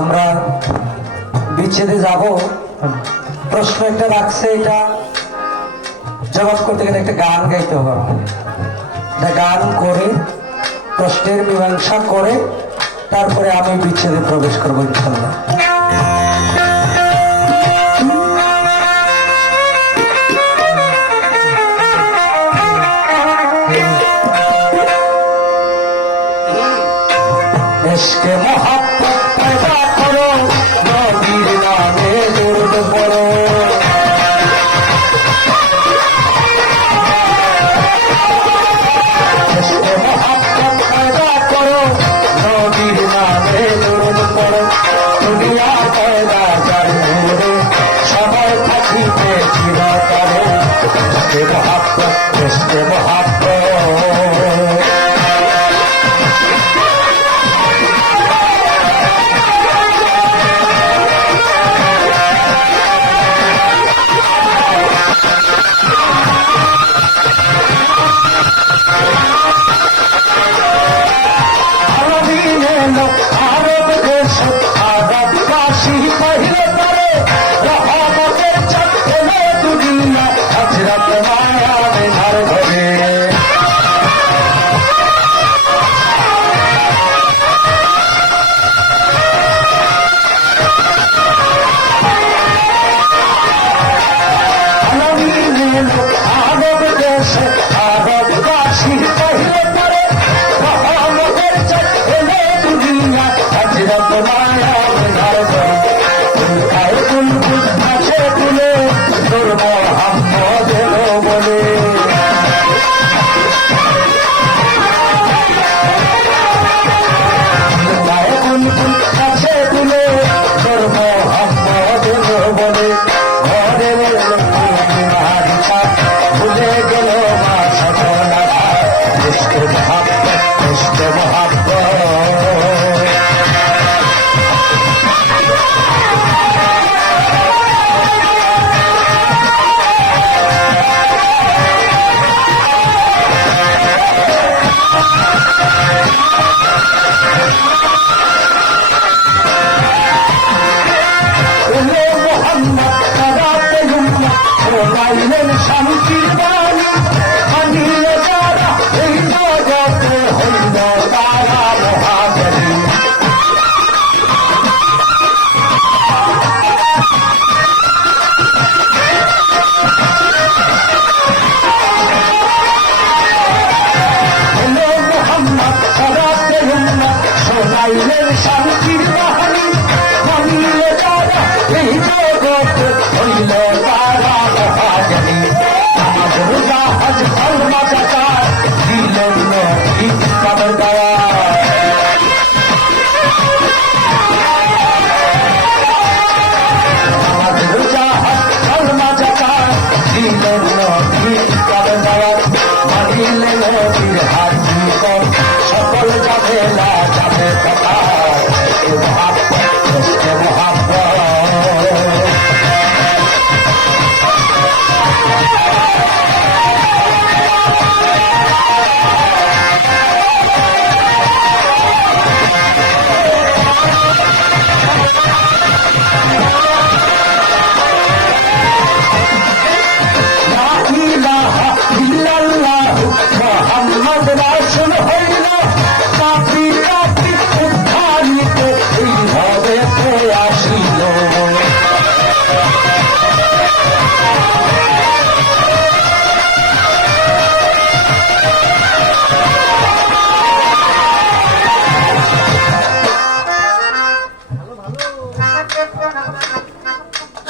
আমরা বিচ্ছেদে যাব, প্রশ্ন একটা রাখছে, এটা জবাব করতে গেলে একটা গান গাইতে হবে। একটা গান করে প্রশ্নের মীমাংসা করে তারপরে আমি বিচ্ছেদে প্রবেশ করবো ইনশাল্লাহ। इश्क़ मोहब्बत पैदा करो, नबीर नामे दुरूद पढ़ो। इश्क़ मोहब्बत पैदा करो, नबीर नामे दुरूद पढ़ो। दुनिया पैदा करने सबर থাকিতে চিরতরে। इश्क़ मोहब्बत, इश्क़ मोहब्बत।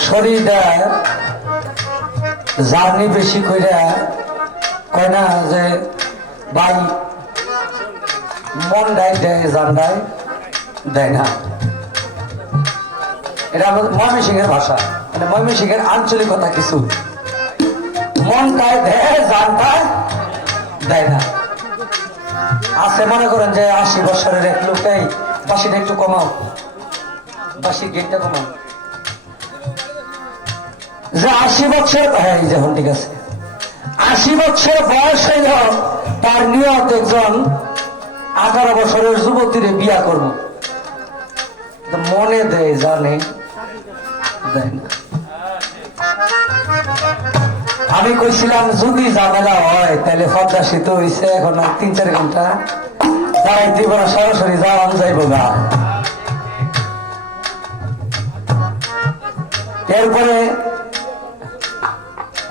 শরীরটা জার্নি বেশি কইরা কয় না যে ভাই মন দেয় জানদায় দেয় না। এটা আমাদের ময়মনসিংহের ভাষা, মানে ময়মনসিংহের আঞ্চলিকতা কিছু। মনটায় দেয়, জানটায় দেয় না। আছে মনে করেন যে 80 বছরের এক লোকটাই বাসিটা একটু কমাও, বাসি গেটটা কমাও, যে 80 বছর যখন ঠিক আছে 80 বছর বয়স হইল তার নিয়ত একজন 18 বছরের যুবতীরে বিয়া করবো। তো মনে দেয় জানে দেয় না। আমি কইছিলাম যদি ঝামেলা হয় তাহলে পদ্মা সেতু হয়েছে এখন 3-4 ঘন্টা তাই দিব না, সরাসরি যাওয়ান যাইব গা। এরপরে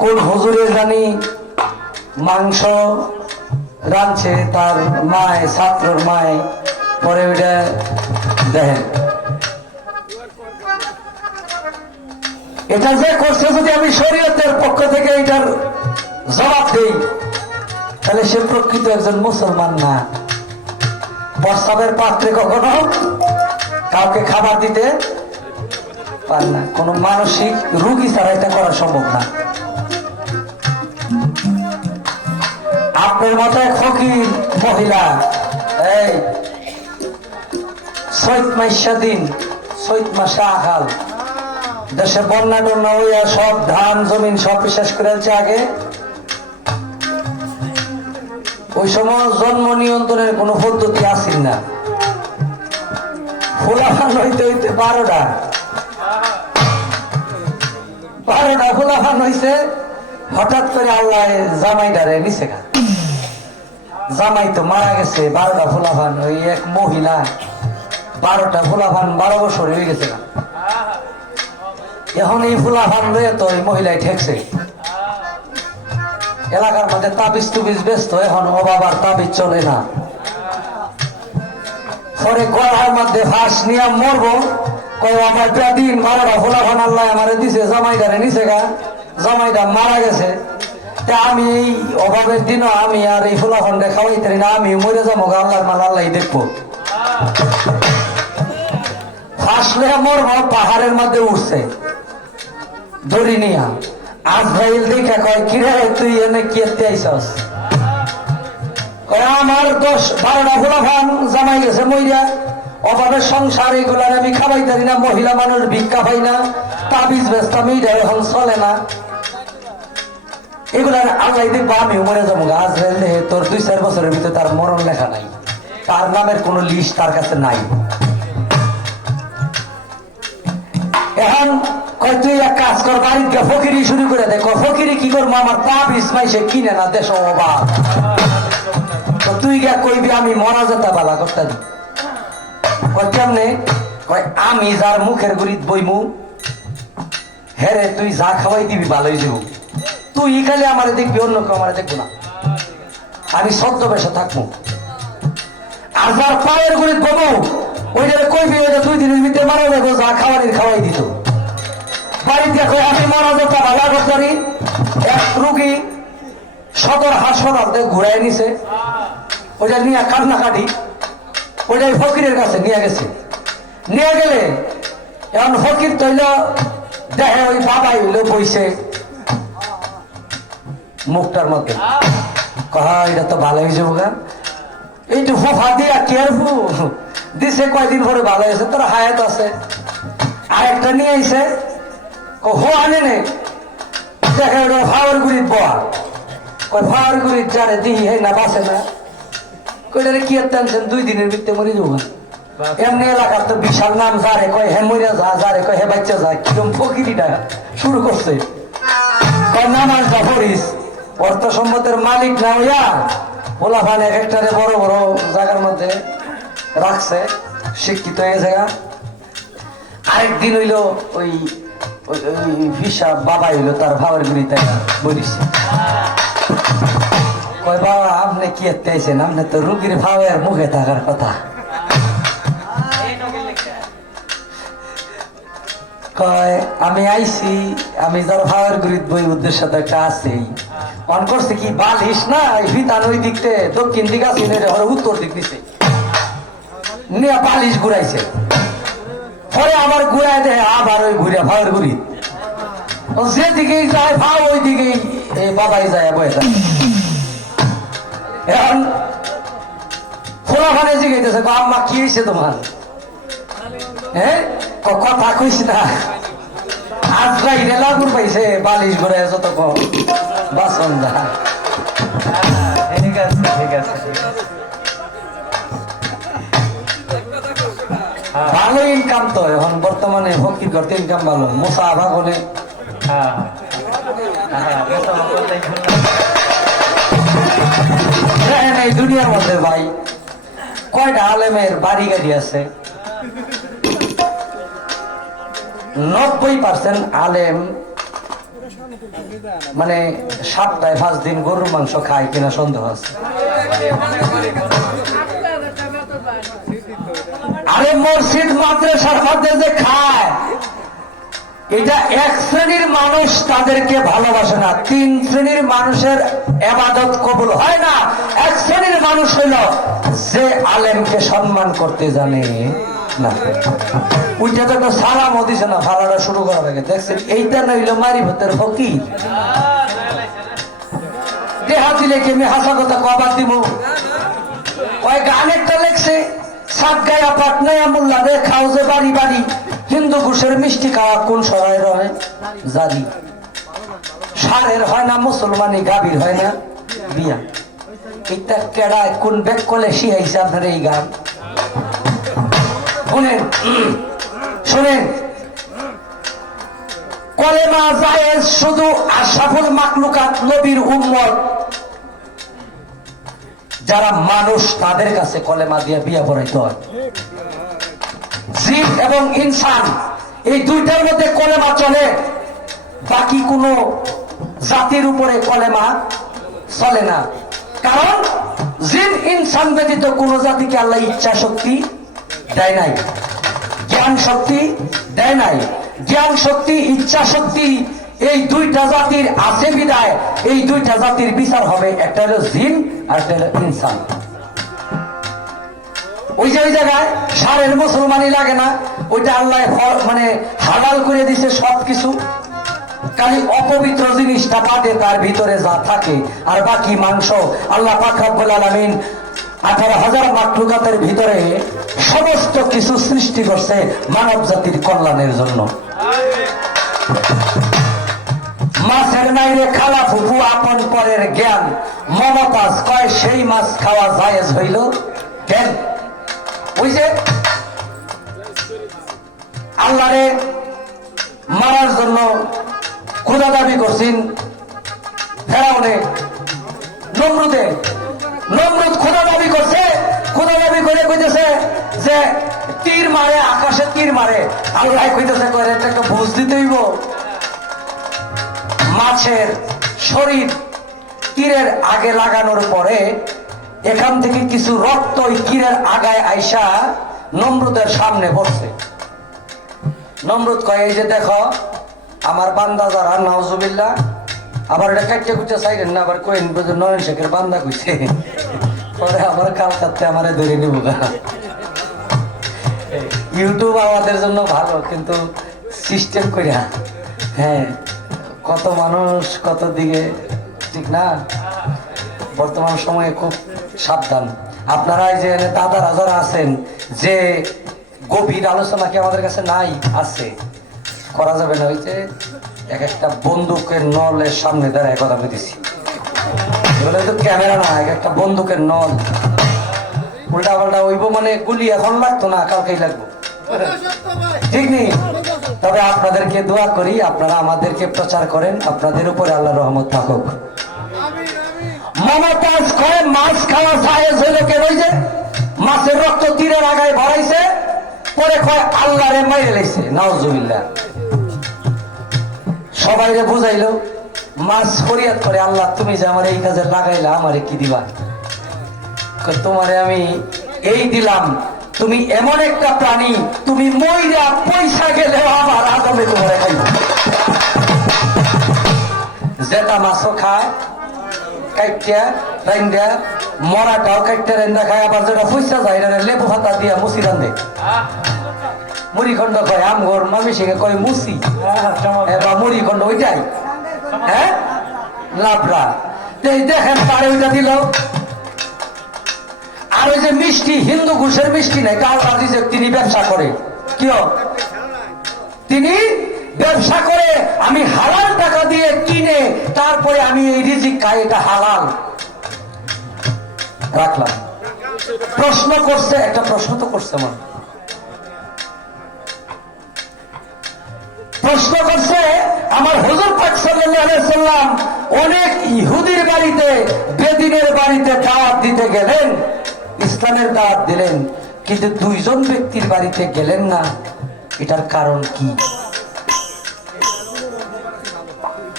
কোন হুজুরে জানি মাংস রাঁধছে তার মায়, ছাত্রর মায়, পরে ওইটা দেখেন। এটা যে করছে যদি আমি শরীয়তের পক্ষ থেকে এটার জবাব দিই তাহলে সে প্রকৃত একজন মুসলমান না। প্রস্তাবের পাত্রে কখনো কাউকে খাবার দিতে পারে না, কোন মানসিক রোগী ছাড়া এটা করা সম্ভব না। আপনার মতো এক ফকির মহিলা এই চৈত মাসা দিন, চৈত মাসে আকাল, দেশে বন্যা টন্যা হইয়া সব ধান জমিন সব শেষ করে আগে। ওই সময় জন্ম নিয়ন্ত্রণের কোন পদ্ধতি আসেন না। ফুলাফান হইতে হইতে 12টা ফুলাফান হইছে। হঠাৎ করে আল্লাহ জামাইটারে নিচে গা, জামাই তো মারা গেছে। 12টা ফুলাফান, ওই এক মহিলা 12টা ফুলাফান 12 বছর হয়ে গেছে গা। এখন এই ফুলাফান রয়ে তো ওই মহিলাই ঠেকছে। এলাকার মধ্যে তাবিজ টুবিজ ব্যস্ত, এখন অভাব আর তাবিজ চলে না। পরে গলার মধ্যে ফাঁস নিয়ে মরবো, কয় আমার দিন 12টা ফুলাফান আল্লাহ আমারে দিছে, জামাইটারে নিচে গা, জামাইটা মারা গেছে। তা আমি এই অভাবের দিনও আমি আর এই ফুলাফানটা খাওয়াইতে না, আমি মরে যাবো, আল্লাহর মাল আল্লাহ দেখবো। ফাঁসলে মরবো, পাহাড়ের মধ্যে উঠছে দড়ি নিয়া। আজরাইল দেখা কয় কিরে তুই এনে কি আইসস? কয় আমার 10-12টা ফুলাফান জামাই গেছে মইরা, অভাবের সংসার এগুলার আমি খাওয়াইতারি না, মহিলা মানুষ ভিক্ষা পাই না, তাবিজ ব্যস্ত মেয়েরা এখন চলে না, এগুলার আল্লাহ দেখবো আমি মরে যাবো। আজরাইল দেখে তোর 2-4 বছরের ভিতরে তার মরণ লেখা নাই, তার নামের কোন লিস্ট তার কাছে নাই। এখন কয় তুই এক কাজ কর, বাড়িতে ফকিরি শুরু করে দেখ। ফকিরি কি করবো, আমার তাবিজ মাইসে কিনে না, দেশ অভাব। তুই গিয়া কইবি আমি মরা যেতা বালা করতে দি। কেমনে? কয় আমি যার মুখের গুড়িত বইমু হেরে তুই যা খাওয়াই দিবি ভালোই দিব, তুই খালি আমার দেখবি, অন্য কেউ আমার দেখবো না, আমি ছদ্মবেশে থাকবো। আর যার পায়ের গুড়িত বমু ওইটা কইবি ওইটা 2 দিনের ভিতরে মারা যাবো, যা খাওয়ানির খাওয়াই দিত। বাড়িতে কয় আমি মরা যেতা ভালা করতারি। এক রুগী সদর হাসপাতাল ঘুরাই নিছে, ওইটা নিয়ে কান্নাকাটি, ওইটাই ফকিরের কাছে নিয়ে গেছে। নিয়ে গেলে এখন ফকির তৈল দেখে ওই বাবাই হইলো বইছে মুখটার মধ্যে, কহা এটা তো ভালো হয়েছে বোকা, এইটু ফোফা দিয়া কেয়ারফু দিছে, কয়দিন পরে ভালো হয়েছে, তোর হায়াত আছে। আর একটা নিয়ে আইছে, হো আনে নে, দেখে ওটা ফাওয়ার গুড়িত বয়া, কয় ফাওয়ার গুড়িত যারে দিহি হে না বাসে না, কইটারে কি টেনশন 2 দিনের ভিতরে মরে যাবো। এমনি এলাকার তো বিশাল নাম, যারে কয় হে মরে যা, যারে কয় হে বাচ্চা যায়, কিরম ফকিরিটা শুরু করছে। কয় নামাজ দা পড়িস, অর্থ সম্পদের মালিক না হইয়া পোলাফান এক একটারে বড় বড় জায়গার মধ্যে রাখছে, শিক্ষিত হয়ে জায়গা। আরেকদিন হইলো ওই হিসাব বাবা হইলো তার ভাবের গুড়িতে বলিস, কয় বাবা আপনি কি এতেছেন, আপনি তো রুগীর ভাবের মুখে থাকার কথা। কয় আমি আইছি, আমি যার ভাবের গুড়িত বই উদ্দেশ্য তো একটা আছেই, অন করছে কি বালিশ না ভিতান ওই দিকতে দক্ষিণ দিক আছে, উত্তর দিক নিছে নিয়ে বালিশ ঘুরাইছে। পরে আমার ঘুরাই দেয় আবার ওই ঘুরে ভাবের গুড়ি, যেদিকেই যায় ভাব ওই দিকেই বাবাই যায় বয়ে যায়। এখন ফোলাফানে জিগাইতেছে, আম্মা কি হয়েছে তোমার? হ্যাঁ কথা কইস না, আজরাইলে লাগুর পাইছে বালিশ ঘুরে যত বাসন দা। ঠিক আছে ঠিক আছে। ভালো ইনকাম তো এখন বর্তমানে ফকির করতে ইনকাম ভালো মোসা ভাগনে এই দুনিয়ার মধ্যে ভাই কয়টা আলেমের বাড়ি গাড়ি আছে? 90% আলেম মানে সপ্তাহে 5 দিন গরুর মাংস খায় কিনা সন্দেহ আছে। আরে মসজিদ মাদ্রাসার মধ্যে যে খায় এটা এক শ্রেণীর মানুষ তাদেরকে ভালোবাসে না, 3 শ্রেণীর মানুষের ইবাদত কবুল হয় না। এক শ্রেণীর মানুষ হইল যে আলেমকে সম্মান করতে জানে না, ওইটা তো সালামও দিছে না, ফালাটা শুরু করার আগে দেখছেন এইটা নইল মারিফতের ফকির। দেহা দিলে কি আমি হাসা কথা কবার দিব? ওই গানেরটা লেখছে সাত গায়া পাটনায়া মোল্লা রে খাও যে বাড়ি বাড়ি, হিন্দু ঘুষের মিষ্টি খাওয়া কোন সরাই রয় জারি, সারের হয় না মুসলমানি, গাভীর হয় না বিয়া। এটা কেডায় কোন ব্যাগ কলে শিখাইছে আপনার এই গান? শুনেন শুনেন, কলেমা জায়েজ শুধু আশরাফুল মাখলুকাত নবীর উম্মত যারা মানুষ তাদের কাছে কলেমা দিয়ে বিয়া পড়াইতে হয়। জিন এবং ইনসান এই দুইটার মধ্যে কলেমা চলে, বাকি কোন জাতির উপরে কলেমা চলে না। কারণ জিন ইনসান ব্যতীত কোন জাতিকে আল্লাহ ইচ্ছা শক্তি দেয় নাই, জ্ঞান শক্তি দেয় নাই। জ্ঞান শক্তি ইচ্ছা শক্তি এই দুইটা জাতির আছে বিদায় এই দুইটা জাতির বিচার হবে, একটা হলো জিন আর একটা হলো ইনসান। ওই জায়গায় সারের মুসলমানি লাগে না, ওইটা আল্লাহ মানে হালাল করে দিছে সবকিছু, খালি অপবিত্র জিনিসটা বাদে তার ভিতরে যা থাকে আর বাকি মাংস আল্লাহ পাক রব্বুল আলামিন 18,000 মাখলুকাতের ভিতরে সমস্ত কিছু সৃষ্টি করছে মানব জাতির কল্যাণের জন্য। মাছের নাইরে খালা ফুফু আপন পরের জ্ঞান, মমতাজ কয় সেই মাছ খাওয়া জায়েজ হইল কেন? ওই যে আল্লাহরে মারার জন্য খোদা দাবি করছেন ফেরাউনে, নমরুদ খোদা দাবি করছে, খোদা দাবি করে কইতেছে যে তীর মারে, আকাশে তীর মারে। আল্লাহ কইতেছে করে একটা বুঝ দিতে হইব, মাছের শরীর তীরের আগে লাগানোর পরে এখান থেকে কিছু রক্ত ওই তীরের আগায় আইসা নমরুদের সামনে পড়ছে। নমরুদ কয় এই যে দেখো আমার বান্দা যারা, নাউজুবিল্লাহ, আবার এটা কাটতে কুটতে চাইলেন না, আবার কইন নয়ন শেখের বান্দা কইছে, পরে আবার কালকাতে আমারে ধরে নিব। ইউটিউব আমাদের জন্য ভালো, কিন্তু সিস্টেম কইরা হ্যাঁ কত মানুষ কত দিকে, ঠিক না? বর্তমান সময়ে খুব সাবধান। আপনারা এই যে দাদারা যারা আছেন, যে গভীর আলোচনা কি আমাদের কাছে নাই? আছে, করা যাবে না। ওই যে এক একটা বন্দুকের নলের সামনে দাঁড়ায় কথা বলতেছি, এগুলো তো ক্যামেরা না, এক একটা বন্দুকের নল উল্টা পাল্টা হইব মানে গুলি এখন লাগতো না, কালকেই লাগবো, ঠিক নেই? তবে আপনাদেরকে দোয়া করি, আপনারা আমাদেরকে প্রচার করেন, আপনাদের উপরে আল্লাহর রহমত থাকুক। মমতাজ কয় মাছ খাওয়া জায়েজ হইল কেন? ওই যে মাছের রক্ত তীরের আগায় ভরাইছে, পরে কয় আল্লাহরে মাইরে লাইছে, নাউজুবিল্লাহ। সবাইরে বুঝাইলো, মাছ ফরিয়াদ করে আল্লাহ তুমি যে আমার এই কাজে লাগাইলা আমারে কি দিবা? তোমারে আমি এই দিলাম, তুমি এমন একটা প্রাণী, তুমি মইরা পয়সা গেলে আমার আদমে তোমারে খাইব। যেটা মাছও খায় কাইটিয়া রাইন্দা, মরাটাও কাইটিয়া রাইন্দা খায়, আবার যেটা পয়সা যায় লেবু পাতা দিয়া মুসি রান্ধে, মুড়িখণ্ড কয় আমগর মামি সিংহে কয় মুসি বা মুড়িখণ্ড, ওইটাই হ্যাঁ লাভরা। দেখেন পারে ওইটা দিল। আর ওই যে মিষ্টি, হিন্দু ঘুষের মিষ্টি নাই, কাল যে তিনি ব্যবসা করে, কিও তিনি ব্যবসা করে, আমি হালাল টাকা দিয়ে কিনে তারপরে আমি এই রিজিক খাই, এটা হালাল রাখলাম। প্রশ্ন করছে, একটা প্রশ্ন তো করছে, মনে প্রশ্ন করছে আমার হুজুর পাক সাল্লাল্লাহু আলাইহি সাল্লাম অনেক ইহুদির বাড়িতে বেদিনের বাড়িতে দাওয়াত দিতে গেলেন, ইসলামের দাওয়াত দিলেন, কিন্তু দুইজন ব্যক্তির বাড়িতে গেলেন না, এটার কারণ কি?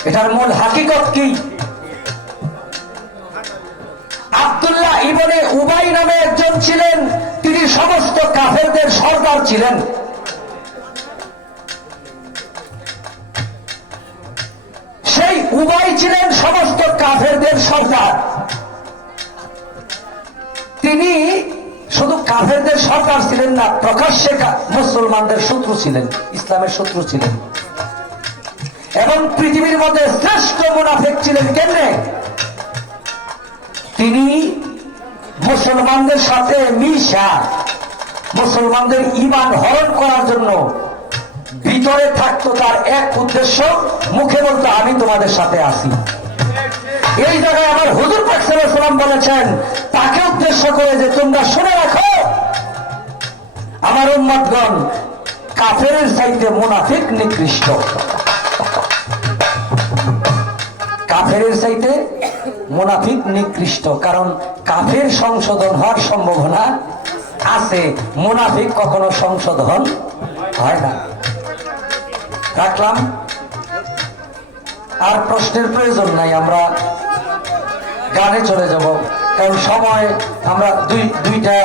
এটার মূল হাকিকত কি? আব্দুল্লাহ ইবনে উবাই নামে একজন ছিলেন, তিনি সমস্ত কাফেরদের সরদার ছিলেন। সেই উবাই ছিলেন সমস্ত কাফেরদের সরদার। তিনি শুধু কাফেরদের সরদার ছিলেন না, প্রকাশ্যে মুসলমানদের শত্রু ছিলেন, ইসলামের শত্রু ছিলেন, এবং পৃথিবীর মধ্যে শ্রেষ্ঠ মুনাফিক ছিলেন। কেমনে? তিনি মুসলমানদের সাথে মিশা মুসলমানদের ঈমান হরণ করার জন্য ভিতরে থাকতো তার এক উদ্দেশ্য, মুখে বলতো আমি তোমাদের সাথে আছি। এই জায়গায় আমার হুজুর পাক সাল্লাল্লাহু আলাইহি ওয়াসাল্লাম বলেছেন তাকে উদ্দেশ্য করে যে তোমরা শুনে রাখো আমার উম্মতগণ, কাফেরের চাইতে মুনাফিক নিকৃষ্ট। কাফেরের চাইতে মুনাফিক নিকৃষ্ট, কারণ কাফের সংশোধন হওয়ার সম্ভাবনা আছে, মুনাফিক কখনো সংশোধন হয় না। রাখলাম, আর প্রশ্নের প্রয়োজন নাই, আমরা গানে চলে যাব, কারণ সময় আমরা দুইটা